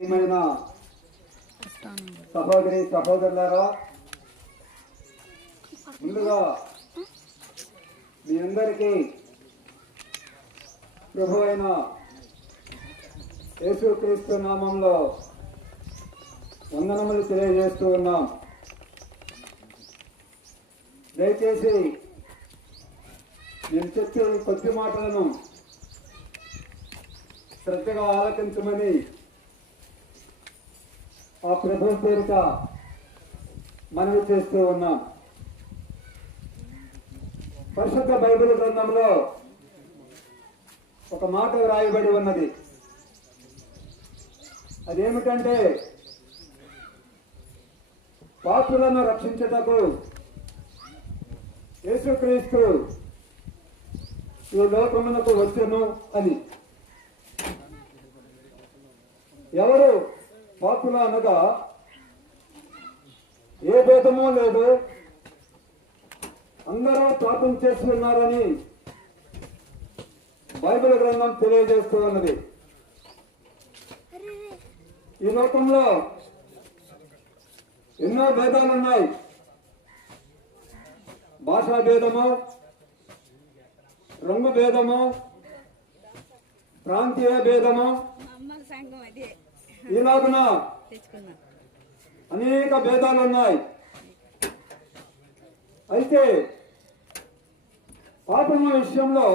ప్రియమైన సహోదరి సహోదరులారా ముందుగా మీ అందరికీ ప్రభు అయిన యేసుక్రీస్తు నామంలో వందనములు తెలియజేస్తూ ఉన్నాం. దయచేసి నేను చెప్పే కొద్ది మాటలను శ్రద్ధగా ఆలకించమని ఆ ప్రభు పేరిట మనవి చేస్తూ ఉన్నాం. పరిశుద్ధ బైబిల్ గ్రంథంలో ఒక మాట వ్రాయబడి ఉన్నది. అదేమిటంటే పాపులను రక్షించుటకు యేసుక్రీస్తు ఈ లోకమునకు వచ్చెను అని. ఎవరు పాపులు అనగా ఏ భేదమూ లేదు. అందరూ పాపం చేసి ఉన్నారని బైబిల్ గ్రంథం తెలియజేస్తూ ఉన్నది. ఈ లోకంలో ఎన్నో భేదాలు ఉన్నాయి. భాషా భేదము రంగు భేదము ప్రాంతీయ భేదము. తెచ్చుకున్నా. అనేక భేదాలు ఉన్నాయి. అయితే పాపము విషయంలో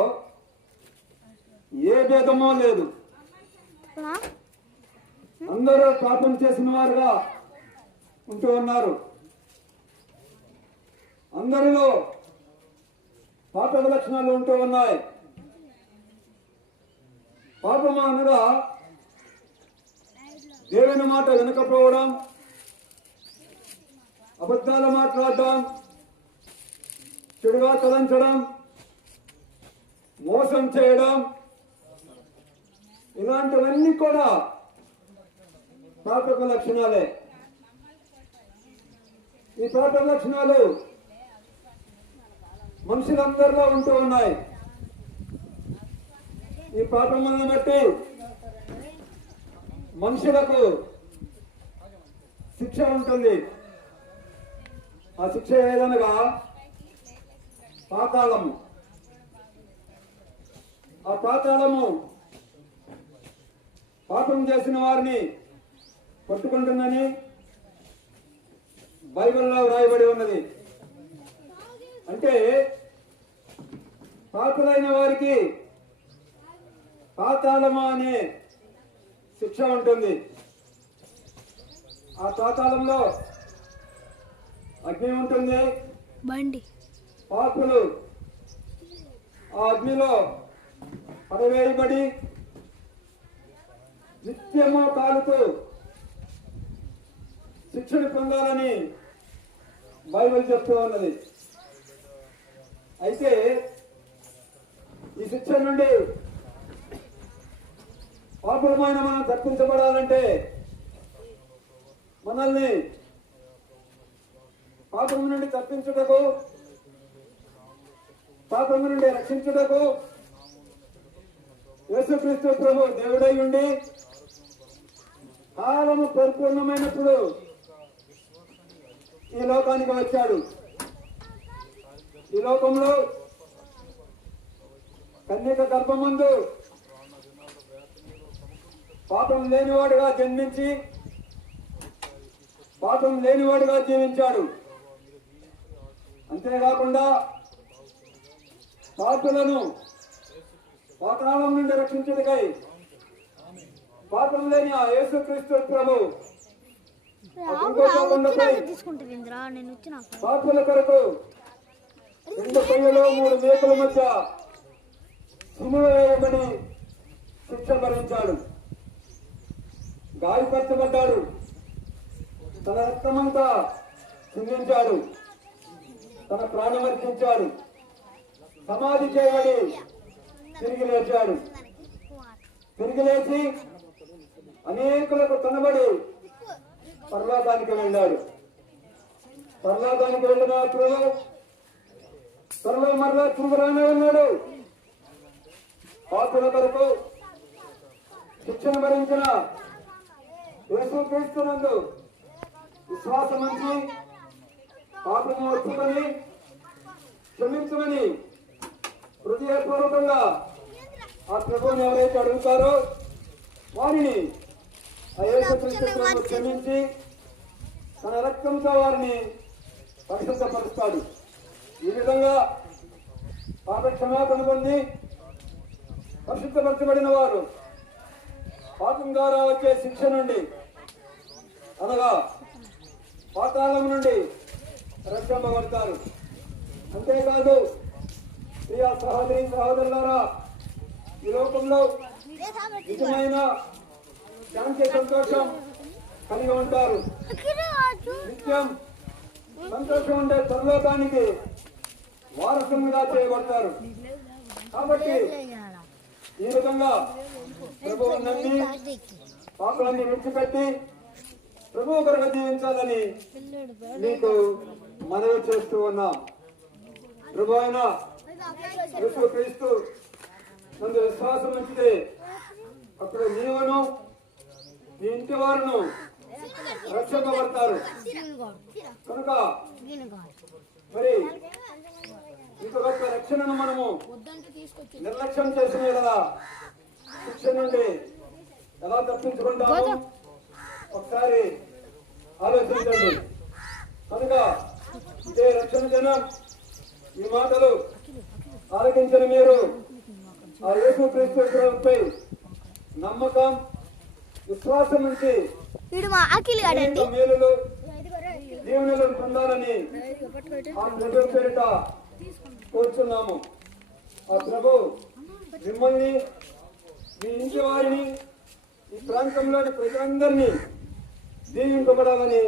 ఏ భేదమో లేదు. అందరూ పాపం చేసిన వారుగా ఉంటూ ఉన్నారు. అందరిలో పాప లక్షణాలు ఉంటూ ఉన్నాయి. పాపము అనగా దేవుని మాట వినకపోవడం అబద్ధాలు మాట్లాడడం చెడుగా తలంచడం మోసం చేయడం ఇలాంటివన్నీ కూడా పాపక లక్షణాలే. ఈ పాప లక్షణాలు మనుషులందరిలో ఉంటూ ఉన్నాయి. ఈ పాపములను బట్టి మనుషులకు శిక్ష ఉంటుంది. ఆ శిక్ష ఏదనగా పాతాళము. ఆ పాతాళము పాపం చేసిన వారిని పట్టుకుంటుందని బైబిల్లో వ్రాయబడి ఉన్నది. అంటే పాపులైన వారికి పాతాళము అనే శిక్ష ఉంటుంది. ఆ పాతాళంలో అగ్ని ఉంటుంది. బండి. పాపులు ఆ అగ్నిలో పడవేయబడి నిత్యము కాలుతూ శిక్షణ పొందాలని బైబిల్ చెప్తూ ఉన్నది. అయితే ఈ శిక్ష నుండి పాపమైన మనం తప్పించబడాలంటే మనల్ని పాపం నుండి తప్పించుటకు పాపం నుండి రక్షించుటకు యేసుక్రీస్తు ప్రభు దేవుడై ఉండి కాలము పరిపూర్ణమైనప్పుడు ఈ లోకానికి వచ్చాడు. ఈ లోకంలో కన్యక గర్భమందు పాపం లేనివాడుగా జన్మించి పాపం లేనివాడుగా జీవించాడు. అంతేకాకుండా పాపులను పాతాళం నుండి రక్షించుటకై పాపం లేని ఆ యేసుక్రీస్తు ప్రభు ఇంద్రా నేను వచ్చినాక పాపుల కొరకు రెండు కొయ్యలు మూడు మేకల మధ్య సుములు వేయబడి శిక్ష భరించాడు. గాయపరచబడ్డాడు. తన రక్తమంతా చిందించాడు. తన ప్రాణమర్పించాడు సమాధి చేయబడి తిరిగి లేచాడు. తిరిగి లేచి అనేకులకు కనబడి పర్వాదానికి వెళ్ళాడు. పర్లోకానికి వెళ్ళిన ప్రభు త్వరలో మరలా తిరిగి రానే ఉన్నాడు. కొరకు శిక్షణ భరించిన యేసు క్రీస్తునందు విశ్వాసం ఉంచి పాపము వచ్చుకొని క్షమించమని హృదయపూర్వకంగా ఆ ప్రభుని ఎవరైతే అడుగుతారో వారిని ఆ క్షమించి తన రక్తంతో వారిని పరిశుద్ధపరుస్తాడు. ఈ విధంగా పాప క్షమాపణ పొంది పరిశుద్ధపరచబడిన వారు పాపం ద్వారా వచ్చే శిక్ష నుండి అనగా పాతాళం నుండి రక్షింపబడతారు అంతేకాదు ప్రియా సహోదరి సహోదరులారా ఈ లోకంలో నిజమైన శాంతి సంతోషం కలిగి ఉంటారు. నిత్యం సంతోషం ఉండే పరలోకానికి వారసులుగా చేయబడతారు. కాబట్టి ఈ విధంగా ప్రభువు నమ్మి పాపలన్నీ విడిచిపెట్టి ప్రభు కొరకు జీవించాలని మీకు మనవి చేస్తూ ఉన్నాం. ప్రభు అయిన క్రీస్తు నందు విశ్వాసం ఉంచితే అప్పుడు నీవును నీ ఇంటి వారును రక్షింపబడతారు. కనుక మరి ఇంత యొక్క రక్షణను మనము నిర్లక్ష్యం చేసిన శిక్ష నుండి ఎలా తప్పించుకుంటాము? ఒకసారి ఆలోచించండి. కనుక ఇదే రక్షణ జనం ఈ మాటలు ఆలకించిన మీరు ఆ యేసు క్రీస్తుపై నమ్మకం విశ్వాసం నుంచి మేలులు దీవెనలను పొందాలని ఆ ప్రభు పేరిట కోరుచున్నాము. ఆ ప్రభు మిమ్మల్ని మీ ఇంటి వారిని ఈ ప్రాంతంలోని ప్రజలందరినీ దీవింపబడాలని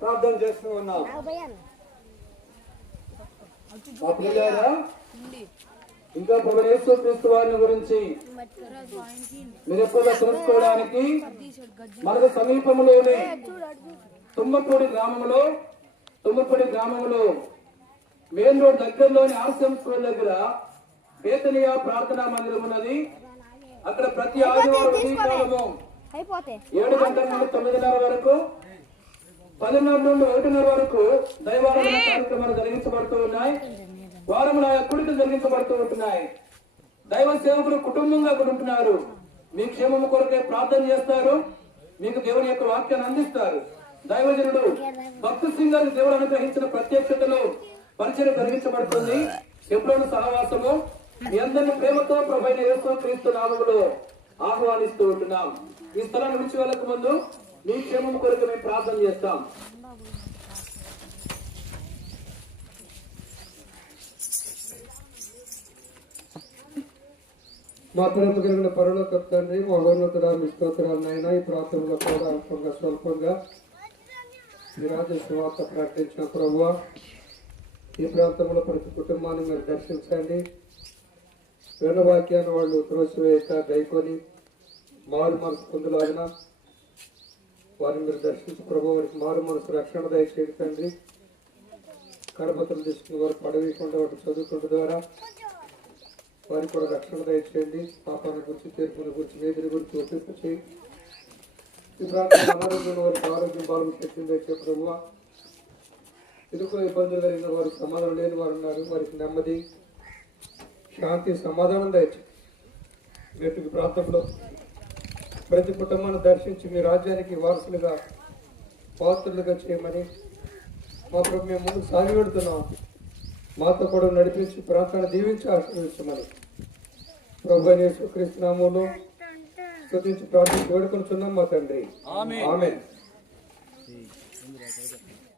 ప్రార్థన చేస్తూ ఉన్నాం. ఇంకా ప్రభు క్రీస్తు వారిని గురించి మీరు ఎక్కువగా తెలుసుకోవడానికి మనకు సమీపంలోనే తుమ్మపూడి గ్రామంలో తుమ్మపూడి గ్రామంలో మెయిన్ రోడ్ దగ్గరలోని ఆర్సెం స్కూల్ దగ్గర బేతనియా ప్రార్థనా మందిరం ఉన్నది. అక్కడ ప్రతి ఆదివారం ఏడు గంటల నుండి తొమ్మిదిన్నర వరకు పదిన్నర నుండి ఒకటిన్నర వరకు దైవారాధన కార్యక్రమాలు జరిగించబడుతూ ఉన్నాయి. వారముల కుడికి జరిగించబడుతూ ఉంటున్నాయి. దైవ సేవకులు కుటుంబంగా కూడా ఉంటున్నారు. మీ క్షేమము కొరకే ప్రార్థన చేస్తారు. మీకు దేవుని యొక్క వాక్యాన్ని అందిస్తారు. దైవజనుడు భక్తు సింగ్ గారికి దేవుడు అనుగ్రహించిన ప్రత్యక్షతలో పరిచయం జరిగించబడుతుంది ఎప్పుడైనా సహవాసము. మీ అందరిని ప్రేమతో ప్రభైన యేసు క్రీస్తు నామములో ఆహ్వానిస్తూ ఉంటున్నాం. ఈ స్థలం విడిచి వెళ్ళక ముందు మీ క్షేమం కొరకు మేము ప్రార్థన చేస్తాం. మా ప్రేమ కలిగిన పరలోక తండ్రి మహోన్నతుడ మీ స్తోత్రాలు నాయన ఈ ప్రాంతంలో కూడా అల్పంగా స్వల్పంగా విరాజ రాజ సువార్త ప్రకటించిన ప్రభు ఈ ప్రాంతంలో ప్రతి కుటుంబాన్ని మీరు దర్శించండి. విన్న వాక్యాన్ని వాళ్ళు త్రోసివేయక గైకొని మారు మనసు పొందులాగిన వారిని మీరు దర్శించి ప్రభు వారికి మారు మనసు రక్షణ దయచేయండి తండ్రి. కడపత్రం తీసుకుని వారు పడవేయకుండా వాటి చదువుకుంటు ద్వారా వారికి కూడా రక్షణ దయచేయండి. పాపాన్ని గురించి తీర్పుని గురించి వేదిని గురించి ఒప్పింపు చేయి ఈ అనారోగ్యం వారికి ఆరోగ్యం బాగా శక్తిని దయచే ప్రభు ఎదుర్కొనే ఇబ్బందులు కలిగిన వారు సమాధానం లేని వారు ఉన్నారు. వారికి నెమ్మది శాంతి సమాధానం దయచే రేపు ప్రాంతంలో ప్రతి కుటుంబాన్ని దర్శించి మీ రాజ్యానికి వారసులుగా పాత్రులుగా చేయమని మా ప్రభు మేము ముందుకు సాగి పెడుతున్నాం మాతో కూడా నడిపించి ప్రాంతాన్ని దీవించి ఆశీర్వదించమని ప్రభు యేసుక్రీస్తు నామంలో స్తుతించి ప్రార్థించి వేడుకొనుచున్నాం మా తండ్రి. ఆమె